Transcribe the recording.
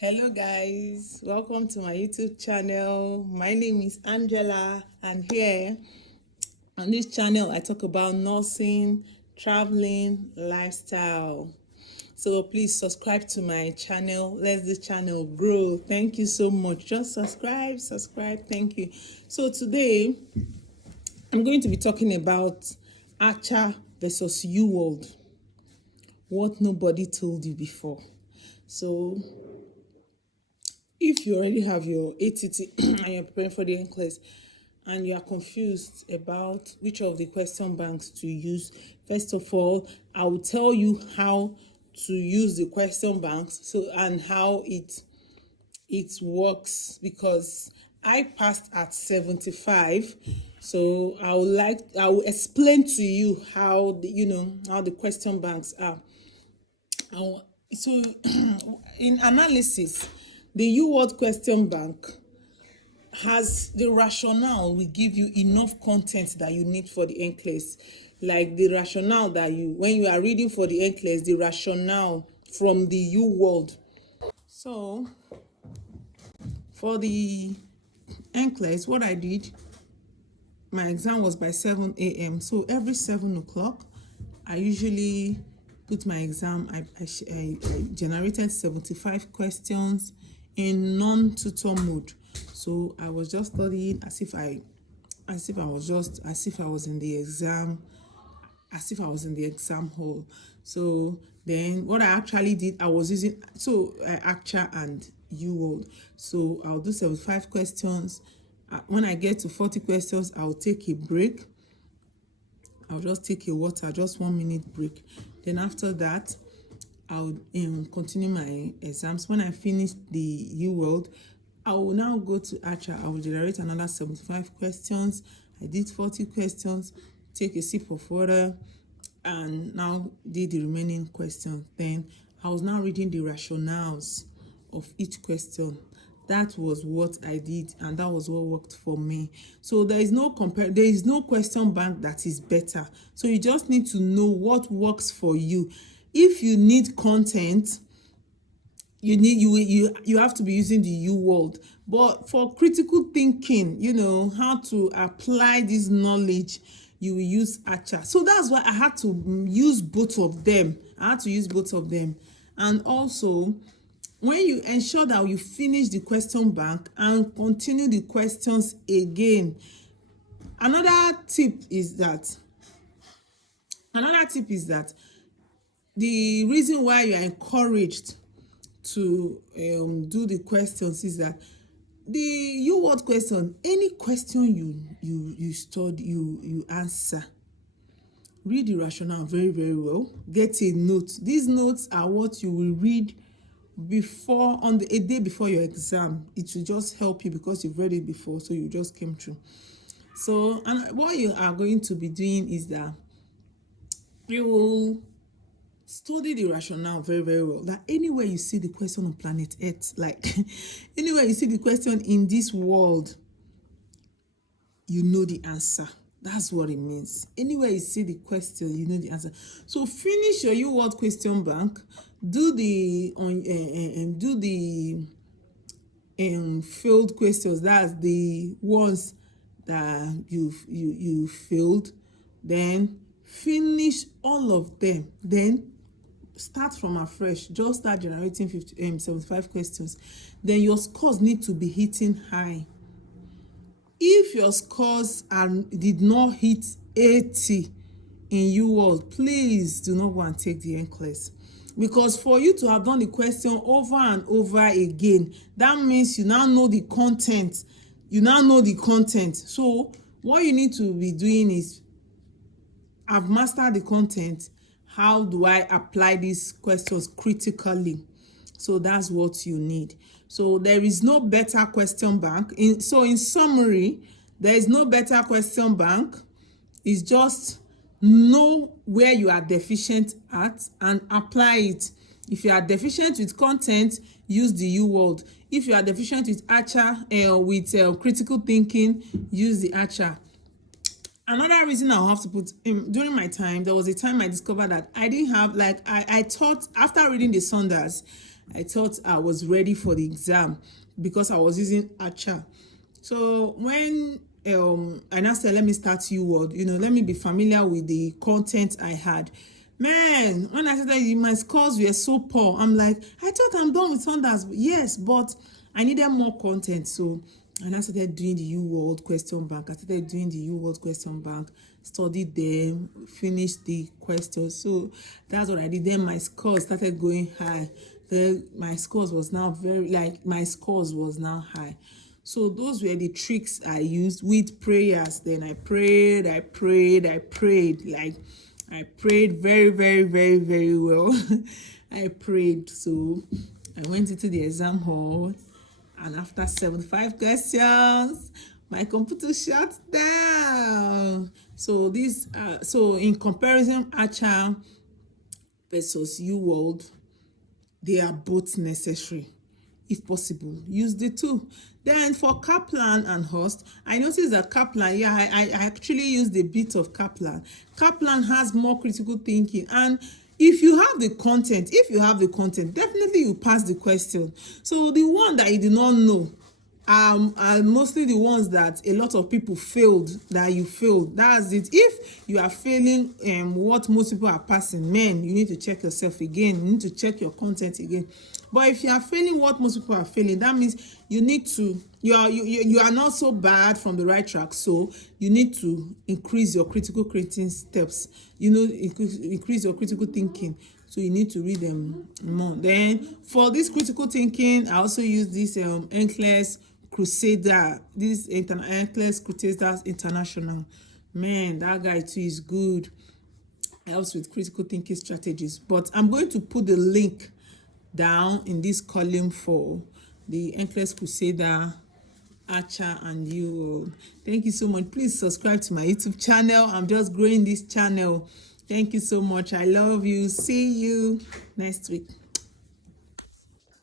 Hello guys, welcome to my YouTube channel. My name is Angela, and here on this channel I talk about nursing, traveling, lifestyle. So please subscribe to my channel. Let this channel grow. Thank you so much. Just subscribe. Thank you. So today I'm going to be talking about Archer versus UWORLD. What nobody told you before. So if you already have your ATT and you're preparing for the Nclex and you are confused about which of the question banks to use, first of all, I will tell you how to use the question banks and how it works, because I passed at 75. So I will explain to you how the question banks are. So in analysis, the UWORLD question bank has the rationale, will give you enough content that you need for the Nclex. Like the rationale that when you are reading for the Nclex, the rationale from the UWORLD. So for the Nclex, what I did, my exam was by 7 a.m. So every 7 o'clock, I usually put my exam. I generated 75 questions in non-tutor mode. So I was just studying as if I was in the exam hall. So then what I actually did, I was using Archer and UWORLD. So I'll do 75 questions. When I get to 40 questions, I'll take a break. I'll just take a water, just 1 minute break. Then after that, I'll continue my exams. When I finish the UWORLD, I will now go to Archer. I will generate another 75 questions. I did 40 questions, take a sip of water, and now did the remaining questions. Then I was now reading the rationales of each question. That was what I did, and that was what worked for me. So there is no question bank that is better. So you just need to know what works for you. If you need content, you have to be using the UWORLD. But for critical thinking, how to apply this knowledge, you will use Archer. So that's why I had to use both of them. And also, when you ensure that you finish the question bank and continue the questions again, another tip is that the reason why you are encouraged to do the questions is that the UWORLD question, any question you study, you answer. Read the rationale very, very well. Get a note. These notes are what you will read a day before your exam. It will just help you because you've read it before, so you just came through. So, and what you are going to be doing is that you will study the rationale very, very well. That anywhere you see the question on planet Earth, like anywhere you see the question in this world, you know the answer. That's what it means. Anywhere you see the question, you know the answer. So finish your UWORLD question bank. Do the failed questions. That's the ones that you failed. Then finish all of them. Then start from afresh. Just start generating 75 questions. Then your scores need to be hitting high. If your scores did not hit 80 in UWORLD, please do not go and take the Nclex. Because for you to have done the question over and over again, that means you now know the content. So what you need to be doing is, I've mastered the content. How do I apply these questions critically? So that's what you need. So there is no better question bank. In summary, there is no better question bank. It's just know where you are deficient at and apply it. If you are deficient with content, use the UWORLD. If you are deficient with Archer, with critical thinking, use the Archer. Another reason I'll have to put during my time, there was a time I discovered that I didn't have, I thought after reading the Saunders, I thought I was ready for the exam because I was using Archer. So when I now said, let me start UWORLD, let me be familiar with the content I had. Man, when I said that my scores were so poor, I'm like, I thought I'm done with Sundance. Yes, but I needed more content. So I started doing the UWORLD question bank. Studied them, finished the questions. So that's what I did. Then my scores started going high. Then my scores was now high. So those were the tricks I used with prayers. Then I prayed. Like, I prayed very, very, very, very well. I prayed. So I went into the exam hall, and after 75 questions, my computer shut down. So in comparison, Archer versus UWORLD, they are both necessary. If possible, use the two. Then for Kaplan and Host, I noticed that Kaplan, I actually used a bit of Kaplan. Kaplan has more critical thinking, and if you have the content, definitely you pass the question. So the one that you do not know are mostly the ones that a lot of people failed, that you failed. That's it. If you are failing what most people are passing, man, you need to check yourself again. You need to check your content again. But if you are failing what most people are failing, that means you need to, you are not so bad from the right track. So you need to increase your critical thinking steps. Increase your critical thinking. So you need to read them more. Then for this critical thinking, I also use this Nclex Crusader, Nclex Crusaders International. Man, that guy too is good. Helps with critical thinking strategies. But I'm going to put the link down in this column for the Nclex Crusader, Archer, and UWORLD. Thank you so much. Please subscribe to my YouTube channel. I'm just growing this channel. Thank you so much. I love you. See you next week.